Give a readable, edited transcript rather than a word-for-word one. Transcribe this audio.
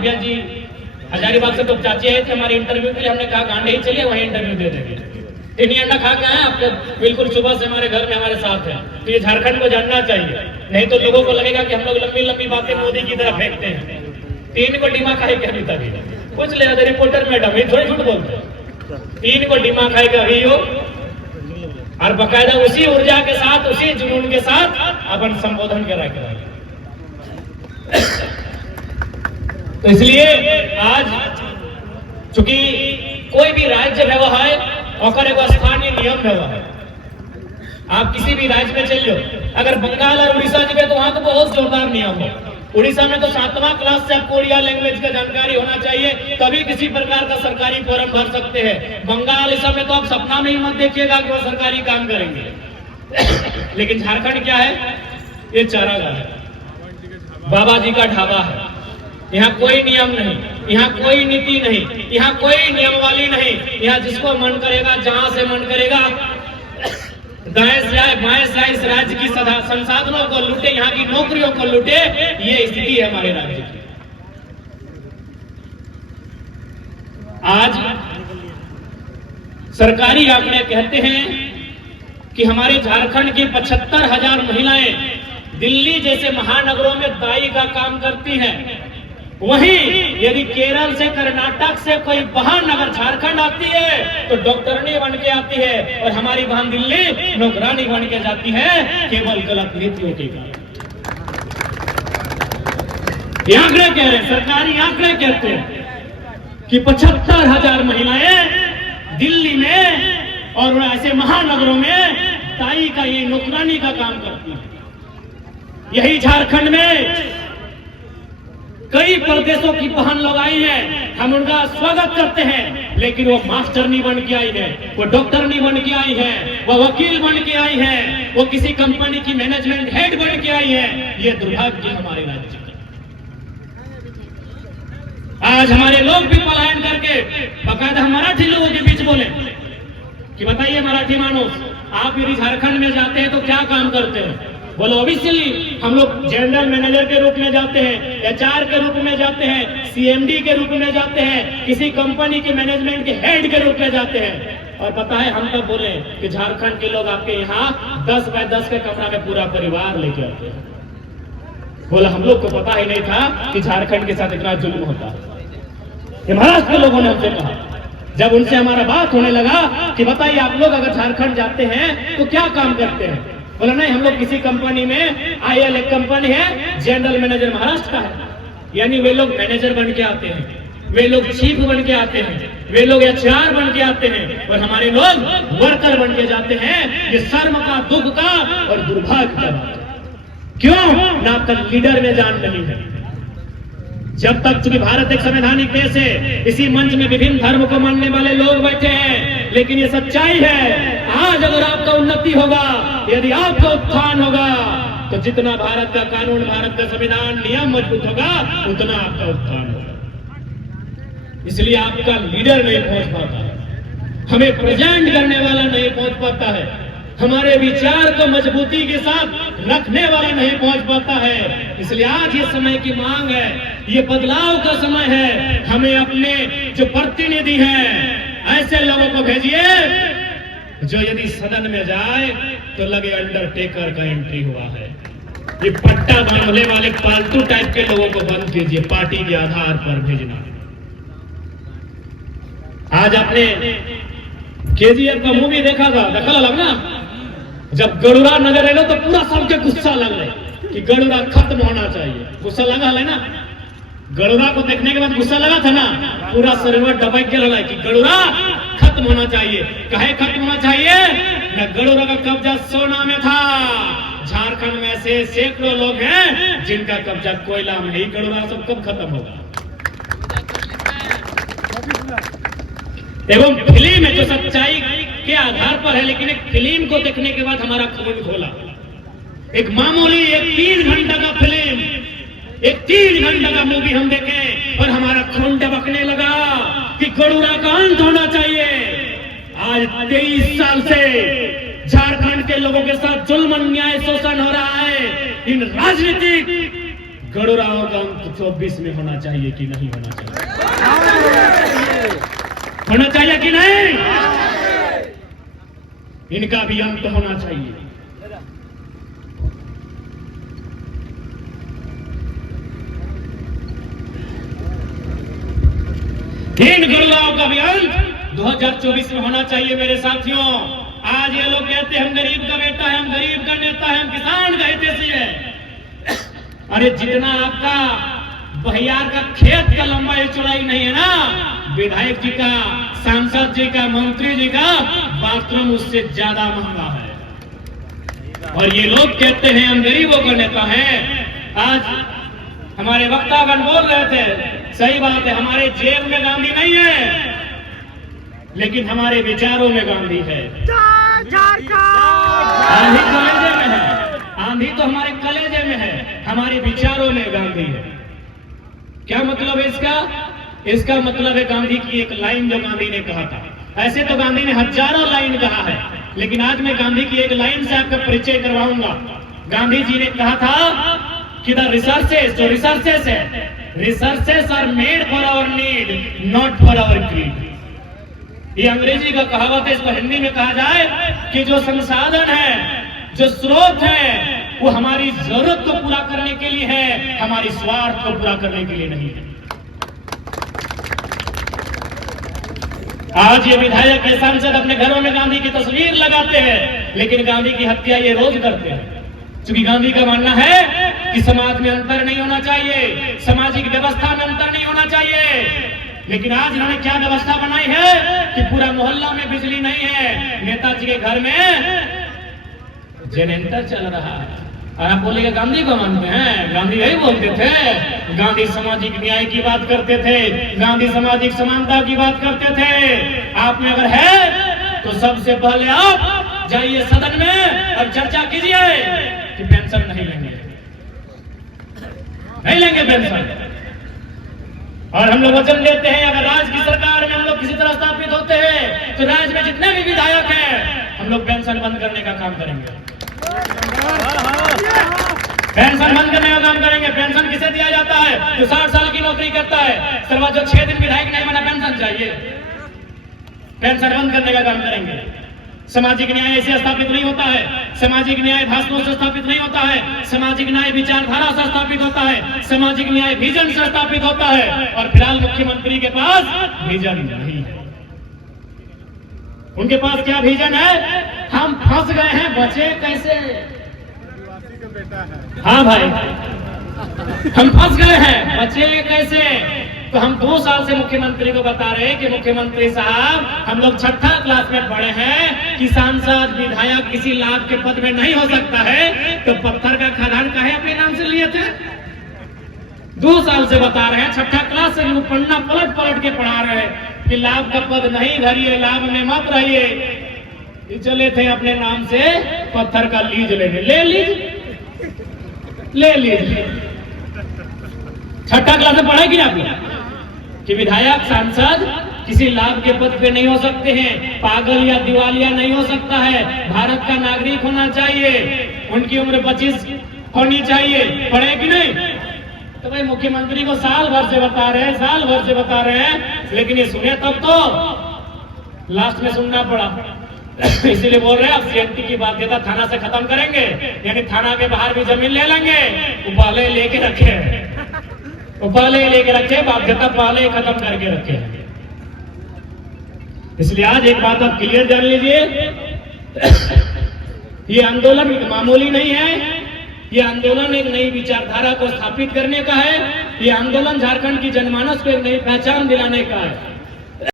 भव्या जी हजारीबाग से तो चाची आए थे हमारे इंटरव्यू के लिए, हमने कहा गांधी चलिए वहीं इंटरव्यू दे देंगे। तीन अंडा खा के आए, आपके बिल्कुल सुबह से हमारे घर में हमारे साथ है। तो ये झारखंड को जानना चाहिए, नहीं तो लोगों को लगेगा कि हम लोग लंबी लंबी बातें मोदी की तरफ फेंकते हैं। तीन को डिमा खाए के अभी तक पूछ ले रिपोर्टर मैडम, ये थोड़ी झूठ बोलते हैं। तीन को डिमा खाए के अभी हो, और बकायदा उसी ऊर्जा के साथ उसी जुनून के साथ अपन संबोधन करा के। तो इसलिए आज चूंकि कोई भी राज्य व्यवहार है और एगो स्थानीय नियम व्यवहार, आप किसी भी राज्य में चल लो, अगर बंगाल और उड़ीसा जी तो वहां तो बहुत जोरदार नियम है। उड़ीसा में तो 7वां क्लास से आपको उड़िया लैंग्वेज का जानकारी होना चाहिए, तभी किसी प्रकार का सरकारी फॉर्म भर सकते हैं। बंगाल उड़ीसा में तो आप सपना में ही मत देखिएगा कि वो सरकारी काम करेंगे। लेकिन झारखंड क्या है, ये चारागाह है, बाबा जी का ढाबा है। यहाँ कोई नियम नहीं, यहाँ कोई नीति नहीं, यहाँ कोई नियमवाली नहीं। यहाँ जिसको मन करेगा, जहां से मन करेगा, दाएं से बाएं से इस राज्य की संसाधनों को लूटे, यहाँ की नौकरियों को लूटे। ये स्थिति है हमारे राज्य की। आज सरकारी आंकड़े कहते हैं कि हमारे झारखंड की 75,000 महिलाएं दिल्ली जैसे महानगरों में दाई का काम करती हैं। वहीं यदि केरल से, कर्नाटक से कोई बहन अगर झारखंड आती है तो डॉक्टरनी बन के आती है, और हमारी बहन दिल्ली नौकरानी बन के जाती है, केवल गलत नीतियों के कारण। ये आंकड़े कह रहे हैं, सरकारी आंकड़े कहते हैं कि 75,000 महिलाएं दिल्ली में और ऐसे महानगरों में दाई का, ये नौकरानी का काम करती है। यही झारखंड में कई प्रदेशों की बहन लोग आई है, हम उनका स्वागत करते हैं, लेकिन वो मास्टर नहीं बन के आई है, वो डॉक्टर नहीं बन के आई है, वो वकील बन के आई है, वो किसी कंपनी की मैनेजमेंट हेड बन के आई है। ये दुर्भाग्य हमारे राज्य का। आज हमारे लोग भी पलायन करके बकायदा मराठी लोगों के बीच बोले कि बताइए मराठी मानुस, आप यदि झारखंड में जाते हैं तो क्या काम करते हैं? बोलो ऑब्वियसली हम लोग जनरल मैनेजर के रूप में जाते हैं, एचआर के रूप में जाते हैं, सीएमडी के रूप में जाते हैं, किसी कंपनी के मैनेजमेंट के हेड के रूप में जाते हैं। और पता है हम तब बोले कि झारखंड के लोग आपके यहाँ 10 बाय 10 के कमरा में पूरा परिवार लेके आते हैं। बोला हम लोग को पता ही नहीं था कि झारखंड के साथ इतना जुल्म होता है। महाराष्ट्र के लोगों ने हमसे कहा, जब उनसे हमारा बात होने लगा कि बताइए आप लोग अगर झारखंड जाते हैं तो क्या काम करते हैं? बोला नहीं, हम लोग किसी कंपनी में, आईएल एक कंपनी है, जनरल मैनेजर महाराष्ट्र का है, यानी वे लोग मैनेजर बन के आते हैं, वे लोग चीफ बन के आते हैं, वे लोग एचआर बन के आते हैं, और हमारे लोग वर्कर बन के जाते हैं। ये शर्म का, दुख का और दुर्भाग्य का बात है। क्यों? ना तक लीडर में जान नहीं है। जब तक, चूंकि भारत एक संवैधानिक देश है, इसी मंच में विभिन्न धर्म को मानने वाले लोग बैठे हैं, लेकिन ये सच्चाई है। आज अगर आपका उन्नति होगा, यदि आपका उत्थान होगा, तो जितना भारत का कानून, भारत का संविधान, नियम मजबूत होगा, उतना आपका उत्थान होगा। इसलिए आपका लीडर नहीं पहुंच पाता है, हमें प्रेजेंट करने वाला नहीं पहुंच पाता है, हमारे विचार को मजबूती के साथ रखने वाला नहीं पहुंच पाता है। इसलिए आज ये समय की मांग है, ये बदलाव का समय है। हमें अपने जो प्रतिनिधि हैं ऐसे लोगों को भेजिए जो यदि सदन में जाए तो लगे अंडरटेकर का एंट्री हुआ है। ये पट्टा बांधने वाले फालतू टाइप के लोगों को बंद कीजिए, पार्टी के आधार पर भेजना। आज आपने केजीएफ का मूवी देखा था, देखा लग ना, जब गरुड़ा नजर आए तो पूरा सबके गुस्सा लग रहा कि गरुड़ा खत्म होना चाहिए। गुस्सा लगा है ना, गरुड़ा को देखने के बाद गुस्सा लगा था ना, पूरा शरीर दबाई के लगा कि गरुड़ा खत्म होना चाहिए। कहे खत्म होना चाहिए ना, गरुड़ा का कब्जा सोना में था। झारखंड में ऐसे सैकड़ों लोग हैं जिनका कब्जा कोयला में नहीं। गरुड़ा सब कब खत्म होगा? एवं फिल्म है जो सच्चाई के आधार पर है, लेकिन एक फिल्म को देखने के बाद हमारा खून खोला। एक मामूली एक 3 घंटा का फिल्म, एक 3 घंटा का मूवी हम देखें और हमारा खून टपकने लगा कि गरुड़ा का अंत होना चाहिए। आज 23 साल से झारखंड के लोगों के साथ जुल्म, अन्याय, शोषण हो रहा है। इन राजनीतिक गरुड़ाओं का अंत 24 में होना चाहिए कि नहीं होना चाहिए? होना चाहिए कि नहीं? इनका भी अंत होना चाहिए। इन गरुड़ाओं का भी अंत 2024 में होना चाहिए मेरे साथियों। आज ये लोग कहते हैं हम गरीब का बेटा है, हम गरीब का नेता है, हम किसान का हितैषी है। अरे जितना आपका बहियार का खेत का लंबाई चौड़ाई नहीं है ना, विधायक जी का, सांसद जी का, मंत्री जी का बाथरूम उससे ज्यादा महंगा है। और ये लोग कहते हैं हम गरीबों का नेता है। आज हमारे वक्तागण बोल रहे थे, सही बात है, हमारे जेब में गांधी नहीं है, लेकिन हमारे विचारों में गांधी है। आंधी कलेजे में है, आंधी तो हमारे कलेजे में है, हमारे विचारों में गांधी है। क्या मतलब है इसका? इसका मतलब है गांधी की एक लाइन जो गांधी ने कहा था। ऐसे तो गांधी ने हजारों लाइन कहा है, लेकिन आज मैं गांधी की एक लाइन से आपका परिचय करवाऊंगा। गांधी जी ने कहा था कि द रिसर्चेस, जो रिसर्चेस है, researches are made for our need, not for our greed. ये अंग्रेजी का कहावत है, इसको हिंदी में कहा जाए कि जो संसाधन है, जो स्रोत है, वो हमारी जरूरत को पूरा करने के लिए है, हमारी स्वार्थ को पूरा करने के लिए नहीं है। आज ये विधायक के सांसद अपने घरों में गांधी की तस्वीर लगाते हैं, लेकिन गांधी की हत्या ये रोज करते हैं। क्योंकि गांधी का मानना है कि समाज में अंतर नहीं होना चाहिए, सामाजिक व्यवस्था में अंतर नहीं होना चाहिए। लेकिन आज इन्होंने क्या व्यवस्था बनाई है कि पूरा मोहल्ला में बिजली नहीं है, नेताजी के घर में जनरेटर चल रहा है। और आप बोलेंगे गांधी को मानते हैं? गांधी यही बोलते थे, गांधी सामाजिक न्याय की बात करते थे, गांधी सामाजिक समानता की बात करते थे। आप में अगर है तो सबसे पहले आप जाइए सदन में और चर्चा कीजिए कि पेंशन नहीं लेंगे, नहीं लेंगे पेंशन। और हम लोग वचन देते हैं अगर राज्य की सरकार में हम लोग किसी तरह स्थापित होते हैं तो राज्य में जितने भी विधायक हैं हम लोग पेंशन बंद करने का काम करेंगे। पेंशन बंद करने का काम करेंगे। पेंशन किसे दिया जाता है? जो 60 साल की नौकरी करता है, सर्वा जो 6 दिन विधायक नहीं बना पेंशन चाहिए। पेंशन बंद करने का काम करेंगे। सामाजिक न्याय ऐसे स्थापित नहीं होता है, सामाजिक न्याय भाषणों से स्थापित नहीं होता है, सामाजिक न्याय विचारधारा से स्थापित होता है, सामाजिक न्याय विजन से स्थापित होता है। और फिलहाल मुख्यमंत्री के पास विजन नहीं है। उनके पास क्या विजन है? हम फंस गए हैं, बचे कैसे? हाँ भाई, हम फंस गए हैं, बचे कैसे? तो हम 2 साल से मुख्यमंत्री को बता रहे हैं कि मुख्यमंत्री साहब, हम लोग 6ठी क्लास में पढ़े हैं कि सांसद विधायक किसी लाभ के पद में नहीं हो सकता है, तो पत्थर का खदान काहे अपने नाम से लिए थे? 2 साल से बता रहे हैं, 6ठी क्लास से पढ़ना पलट पलट के पढ़ा रहे हैं कि लाभ का पद नहीं धरिए, लाभ में मत रहिए। चले थे अपने नाम से पत्थर का लीज लेने, ले लीजिए। 6ठी क्लास में पढ़ा कि आपने कि विधायक सांसद किसी लाभ के पद पे नहीं हो सकते हैं, पागल या दिवालिया नहीं हो सकता है, भारत का नागरिक होना चाहिए, उनकी उम्र 25 होनी चाहिए। पढ़े कि नहीं? तो भाई मुख्यमंत्री को साल भर से बता रहे हैं, लेकिन ये सुने तब तो लास्ट में सुनना पड़ा। इसीलिए बोल रहे हैं अब सीएमटी की बाध्यता थाना से खत्म करेंगे, यानी थाना के बाहर भी जमीन ले लेंगे, उपाले लेके रखे, बाध्यता पहले खत्म करके रखे। इसलिए आज एक बात आप क्लियर जान लीजिए, ये आंदोलन मामूली नहीं है, ये आंदोलन एक नई विचारधारा को स्थापित करने का है, ये आंदोलन झारखंड की जनमानस को एक नई पहचान दिलाने का है।